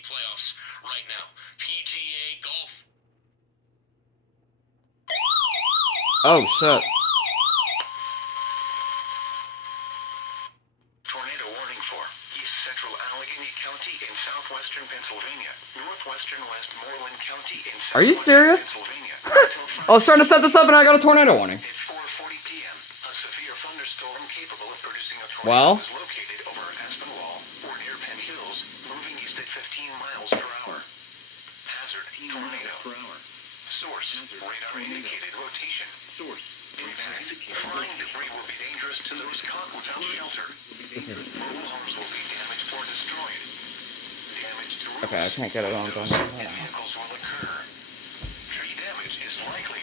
hockey playoffs right now. PGA golf. Oh, shit. Tornado warning for East Central Allegheny County in southwestern Pennsylvania, northwestern Westmoreland County in Are you serious? Pennsylvania. I was trying to set this up and I got a tornado warning. At 4:40 p.m., a severe thunderstorm capable of producing a Well, tornado is located over Aspenwall or near Penn Hills, moving east at 15 miles per hour. Hazard, tornado. Source, radar indicated rotation. Source, impact. Flying debris will be dangerous to those caught without shelter. Mobile homes will be damaged or destroyed. Damage to roofs. okay, I can't get it on time. Vehicles will occur. Tree damage is likely.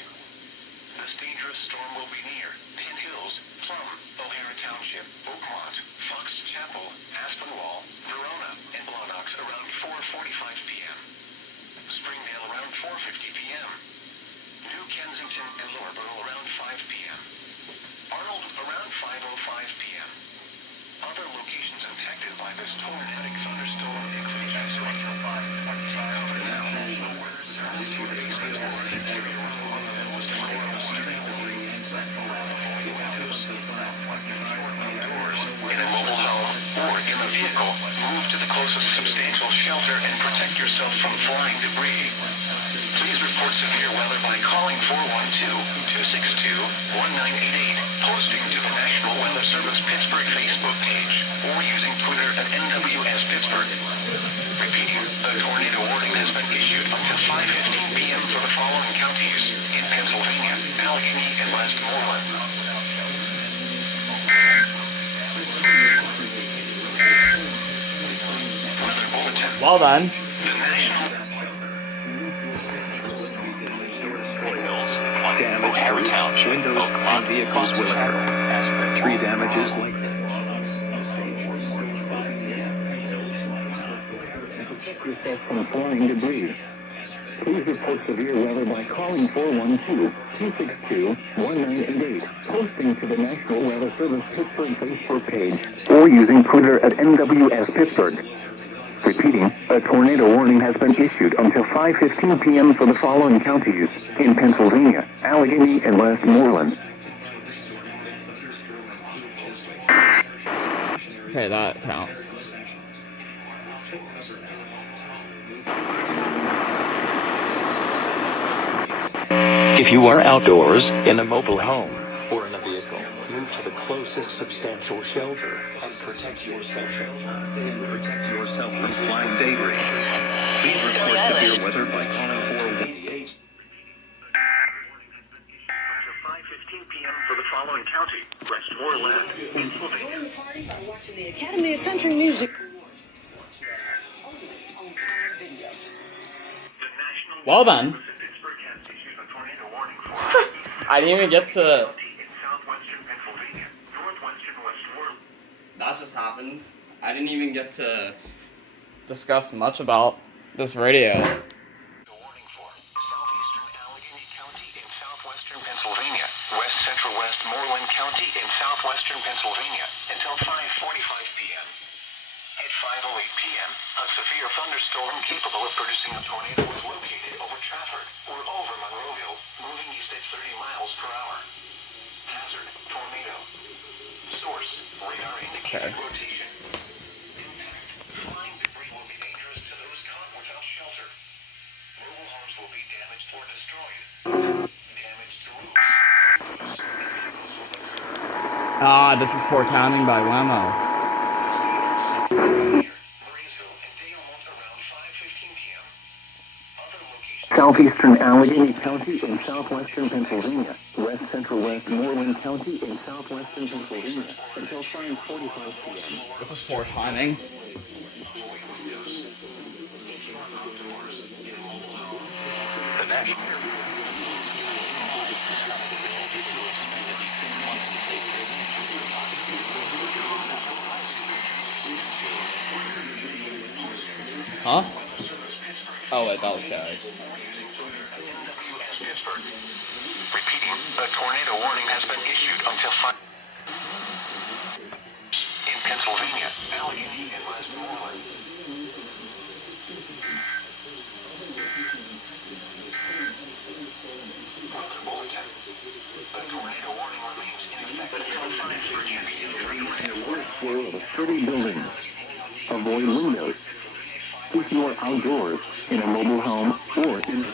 This dangerous storm will be near Penn Hills, Plum, O'Hara Township, Oakmont, Fox Chapel, Aspenwall, Verona, and Blonox around 4:45 p.m. Springdale around 4:50 p.m. New Kensington and Loughborough around 5 p.m. Arnold around 5:05 p.m. Other locations impacted by this tornadic thunderstorm include in a mobile home or in a vehicle, move to the closest substantial shelter and protect yourself from flying debris. Please report severe weather by calling 412-262-1988, posting to the National Weather Service Pittsburgh Facebook page, or using Twitter at NWS Pittsburgh. Repeating, a tornado warning has been issued until 5:15 p.m. for the following counties in Pennsylvania, Allegheny, and Westmoreland. Weather bulletin. Well done. The National O'Hara Township, Oakmont, vehicles will occur. Tree damages likely. Protect yourself from flying debris. Please report severe weather by calling 412-262-1988, posting to the National Weather Service Pittsburgh Facebook page, or using Twitter at NWS Pittsburgh. Repeating, a tornado warning has been issued until 5:15 p.m. for the following counties in Pennsylvania, Allegheny, and Westmoreland. Okay, that counts. If you are outdoors, in a mobile home, or in a vehicle, move to the closest substantial shelter and protect yourself from flying debris. Please report severe weather by calling 418. Until 5:15 p.m. for the following county, Westmoreland, Pennsylvania. Watching the Academy of Country Music. Well done. I didn't even get to... That just happened. I didn't even get to discuss much about this radio. The warning for southeastern Allegheny County in southwestern Pennsylvania, west central Westmoreland County in southwestern Pennsylvania until 5:45 p.m. At 5:08 p.m., a severe thunderstorm capable of producing a tornado was located over Trafford or over Monroeville, moving east at 30 miles per hour. Hazard, tornado. Source, radar indicated rotation. Impact, flying debris will be dangerous to those caught without shelter. Mobile homes will be damaged or destroyed. Damage to roofs. Vehicles will occur. Ah, this is poor timing by Wemo. Southeastern Allegheny County in southwestern Pennsylvania, west central Westmoreland County in southwestern Pennsylvania until 5:45 p.m. This is poor timing. The National Huh? Oh wait, that was carriage. Repeating, a tornado warning has been issued until 5 in Pennsylvania, Allegheny, and Westmoreland. If you are outdoors, in a mobile home, or in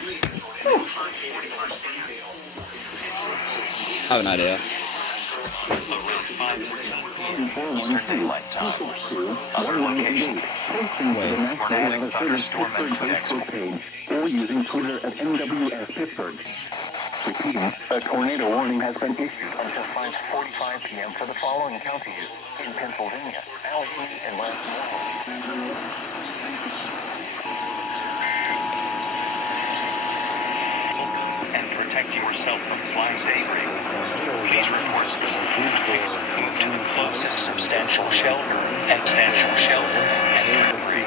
I have an idea. other locations. Wait. National Thunderstorm and Facebook page, or using Twitter at NWS Pittsburgh. Repeating, a tornado warning has been issued until 5:45 p.m. for the following counties in Pennsylvania, Allegheny, and Westmoreland. And protect yourself from flying debris. Please report move to the closest substantial shelter and debris.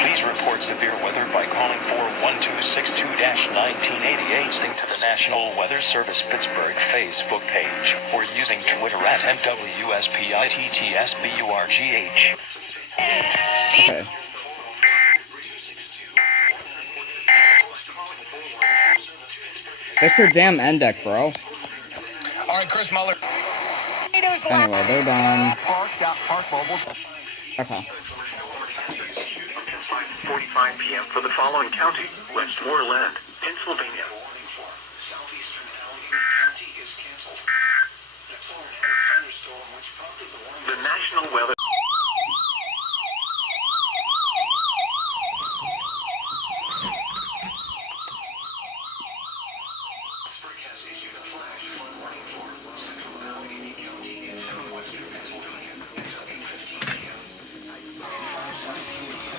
Please report severe weather by calling 41262-1988 to the National Weather Service Pittsburgh Facebook page or using Twitter at NWSPITTSBURGH. Okay. Fix your damn end deck, bro. Alright, Chris Muller. Anyway, they're done. Okay. 5:45 p.m. for the following county, Westmoreland, Pennsylvania. The National Weather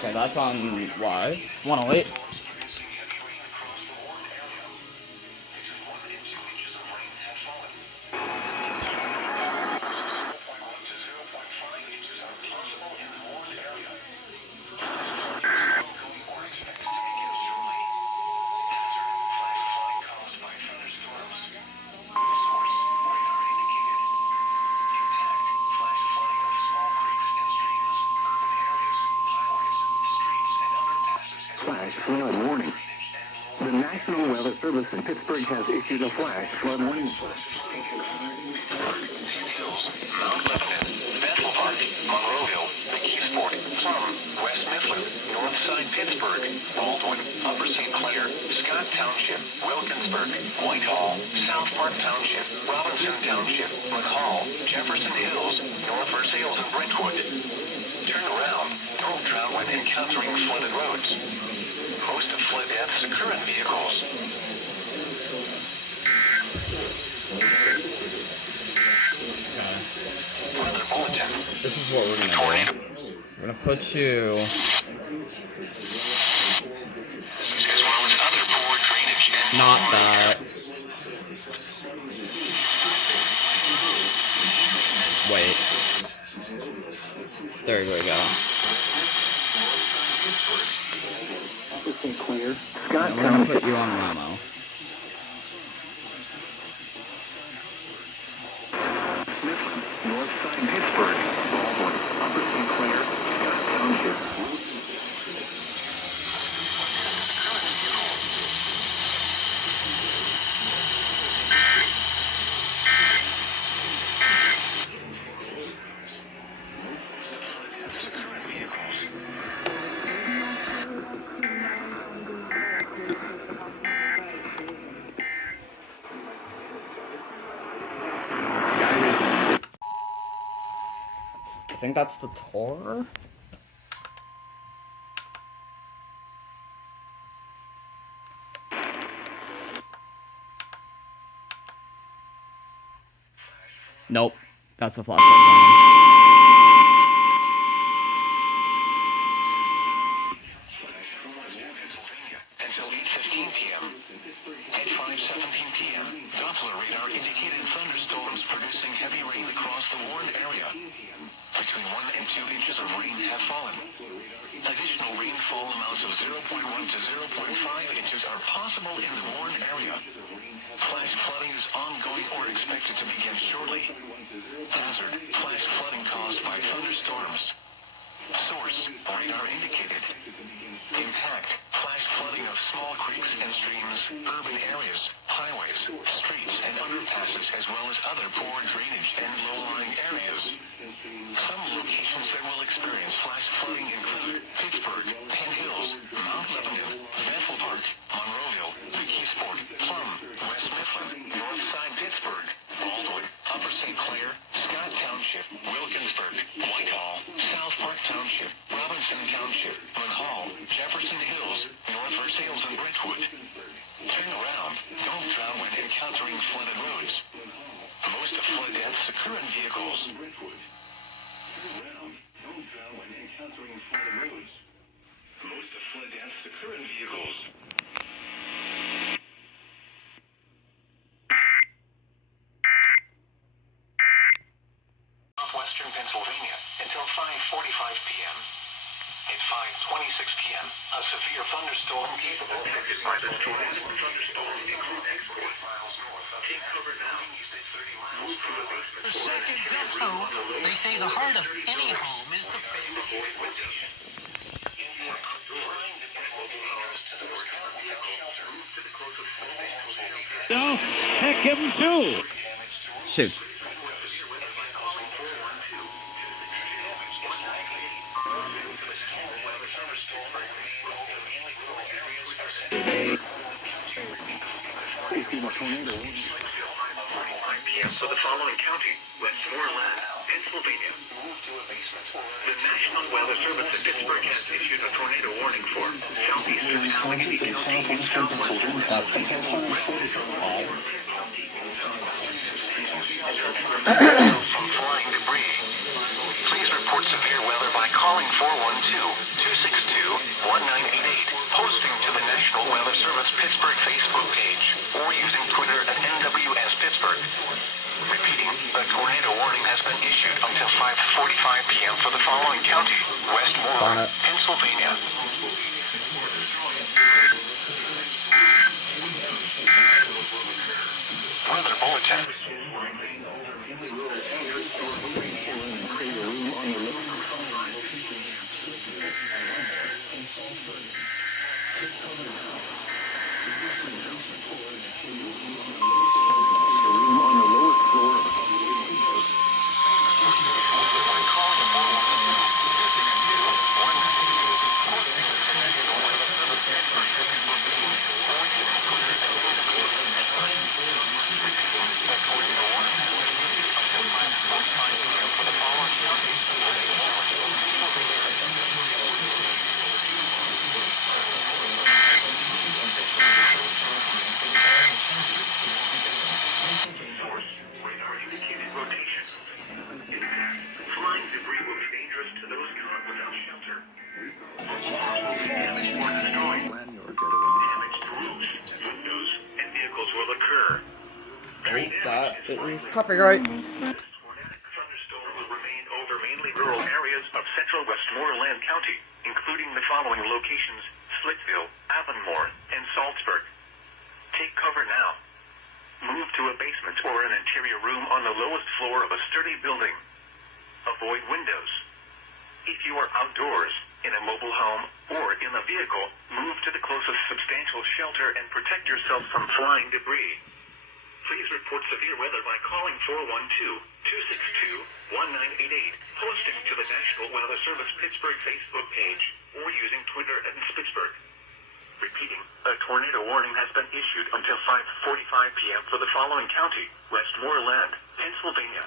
Okay, that's on live. 108. flash flood warning. The National Weather Service in Pittsburgh has issued a flash flood warning. Mount Lebanon, Bethel Park, Monroeville, McKeesport, Plum, West Mifflin, Northside Pittsburgh, Baldwin, Upper St. Clair, Scott Township, Wilkinsburg, Whitehall, South Park Township, Robinson Township, McCall, Jefferson Hills, North Versailles, and Brentwood. Turn around. Don't drown when encountering flooded roads. Most of flood deaths occur in vehicles. Weather bulletin. This is what we're gonna do. We're gonna put you. As well as other poor drainage and Not that. Wait. There we go. clear. And we're gonna put you on Ramo. Northside Pittsburgh, Baldwin, Upper St. Clair, Scott Township. I think that's the tour. Nope, that's a flashlight warning. Until 8:15 p.m. At 5:17 p.m., Doppler radar indicated thunderstorms producing heavy rain across the warned area. Between 1 and 2 inches of rain have fallen. Additional rainfall amounts of 0.1 to 0.5 inches are possible in the warned area. Flash flooding is ongoing or expected to begin shortly. Hazard, flash flooding caused by thunderstorms. Source, radar indicated. Impact, flash flooding of small creeks and streams, urban areas, highways, streets, and underpasses, as well as other poor drainage and low-lying areas. Some locations that will experience flash flooding include Pittsburgh, Penn Hills, Don't drown when encountering flooded roads. Most of flood deaths occur in vehicles. Southwestern Pennsylvania until 5:45 p.m. At 5:26 p.m., a severe thunderstorm affected by the tornado thunderstorm include export miles north of take cover now. East at 30 miles from the basement. The second dump. They say the heart of any home is the No, heck him too. Shoot. For the following county, Westmoreland, Pennsylvania. The National Weather Service in Pittsburgh has issued a tornado warning for southeastern Allegheny County and southwestern. That's From flying debris. Please report severe weather by calling 412-262-1988, posting to the National Weather Service Pittsburgh Facebook page, or using Twitter at NWS Pittsburgh. Repeating, a tornado warning has been issued until 5:45 p.m. for the following county, Westmoreland, Pennsylvania. Weather bulletin. Radar indicated rotation. Flying debris will be dangerous to those caught without shelter. Damage or destroyed. Damage to roofs, windows, and vehicles will occur. that is copyright. Tornadic thunderstorm will remain over mainly rural areas of central Westmoreland County, including the following locations: Slickville, Avonmore, and Salzburg. Take cover now. Move to a basement or an interior room on the lowest floor of a sturdy building. Avoid windows. If you are outdoors, in a mobile home, or in a vehicle, move to the closest substantial shelter and protect yourself from flying debris. Please report severe weather by calling 412-262-1988, posting to the National Weather Service Pittsburgh Facebook page, or using Twitter at Pittsburgh. Repeating, a tornado warning has been issued until 5:45 p.m. for the following county, Westmoreland, Pennsylvania.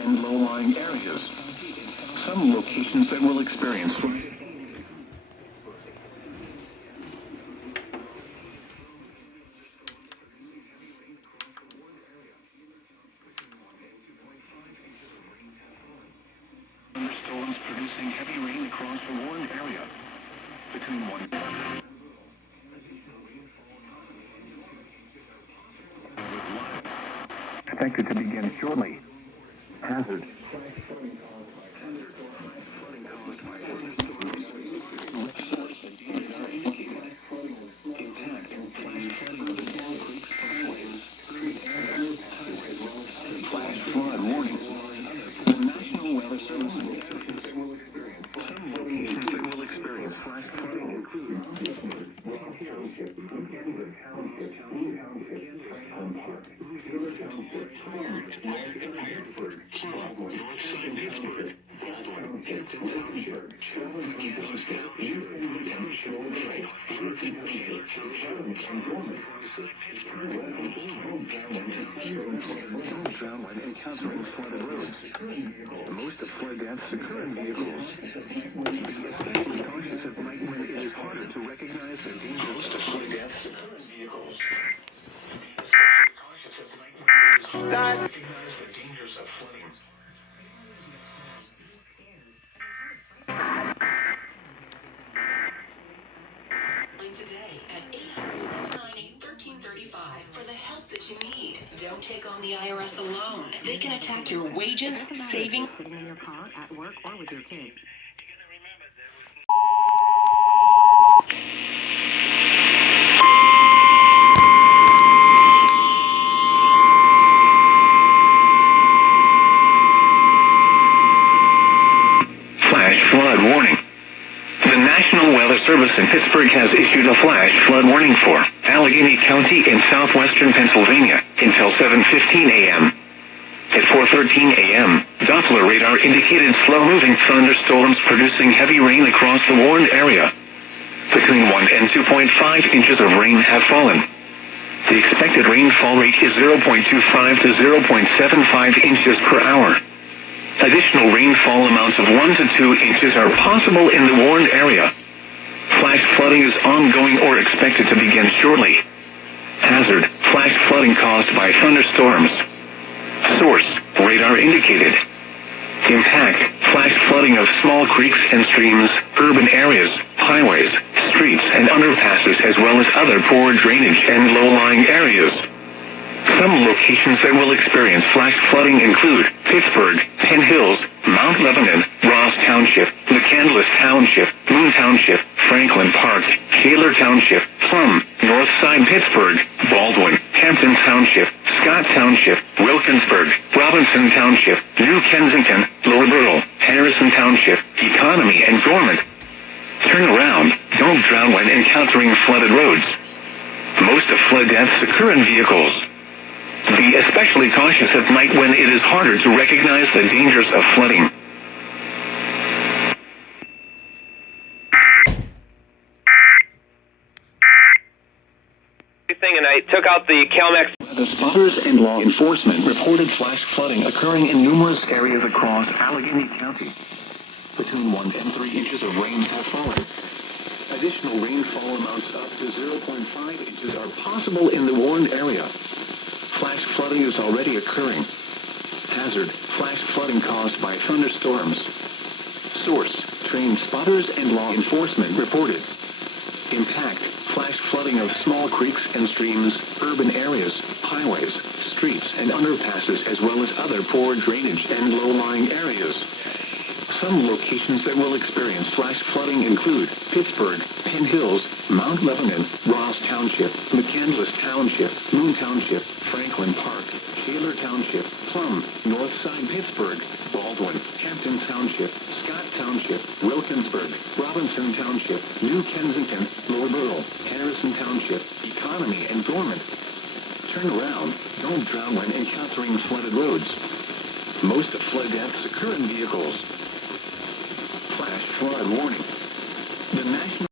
And low-lying areas. Some locations that will experience thunderstorms producing heavy rain across the warned area. Between one expected to begin shortly. Hazard. Flash flood warning. The National Weather Service indicates that will experience some locations that will experience flash flooding include drown when encountering flooded roads. Most of flood deaths occur in vehicles. Be especially cautious at night when it is harder to recognize the dangerous flood deaths occur in vehicles. Recognize the dangers of flooding. Today at 800-798-1335 for the help that you need. Don't take on the IRS alone. They can attack your wages, saving. Sitting in your car, at work, or with your kids. Flash flood warning. The National Weather Service in Pittsburgh has issued a flash flood warning for Allegheny County in southwestern Pennsylvania until 7:15 a.m. At 4:13 a.m., Doppler radar indicated slow-moving thunderstorms producing heavy rain across the warned area. Between 1 and 2.5 inches of rain have fallen. The expected rainfall rate is 0.25 to 0.75 inches per hour. Additional rainfall amounts of 1 to 2 inches are possible in the warned area. Flash flooding is ongoing or expected to begin shortly. Hazard: flash flooding caused by thunderstorms. Source: radar indicated. Impact: flash flooding of small creeks and streams, urban areas, highways, streets and underpasses, as well as other poor drainage and low-lying areas. Some locations that will experience flash flooding include Pittsburgh, Penn Hills, Mount Lebanon, Ross Township, McCandless Township, Moon Township, Franklin Park, Shaler Township, Plum, Northside Pittsburgh, Baldwin, Hampton Township, Scott Township, Wilkinsburg, Robinson Township, New Kensington, Lower Borough, Harrison Township, Economy and Gorman. Turn around. Don't drown when encountering flooded roads. Most of flood deaths occur in vehicles. Be especially cautious at night when it is harder to recognize the dangers of flooding. And I took out the CalMax. The spotters and law enforcement reported flash flooding occurring in numerous areas across Allegheny County. Between 1 and 3 inches of rain have fallen. Additional rainfall amounts up to 0.5 inches are possible in the warned area. Flash flooding is already occurring. Hazard: flash flooding caused by thunderstorms. Source: trained spotters and law enforcement reported. Impact: flash flooding of small creeks and streams, urban areas, highways, streets and underpasses, as well as other poor drainage and low-lying areas. Some locations that will experience flash flooding include Pittsburgh, Penn Hills, Mount Lebanon, Ross Township, McCandless Township, Moon Township, Franklin Park, Shaler Township, Plum, Northside Pittsburgh, Baldwin, Hampton Township, Scott Township, Wilkinsburg, Robinson Township, New Kensington, Lower Borough, Harrison Township, Economy and Gorman. Turn around. Don't drown when encountering flooded roads. Most of flood deaths occur in vehicles. Flash flood warning. The National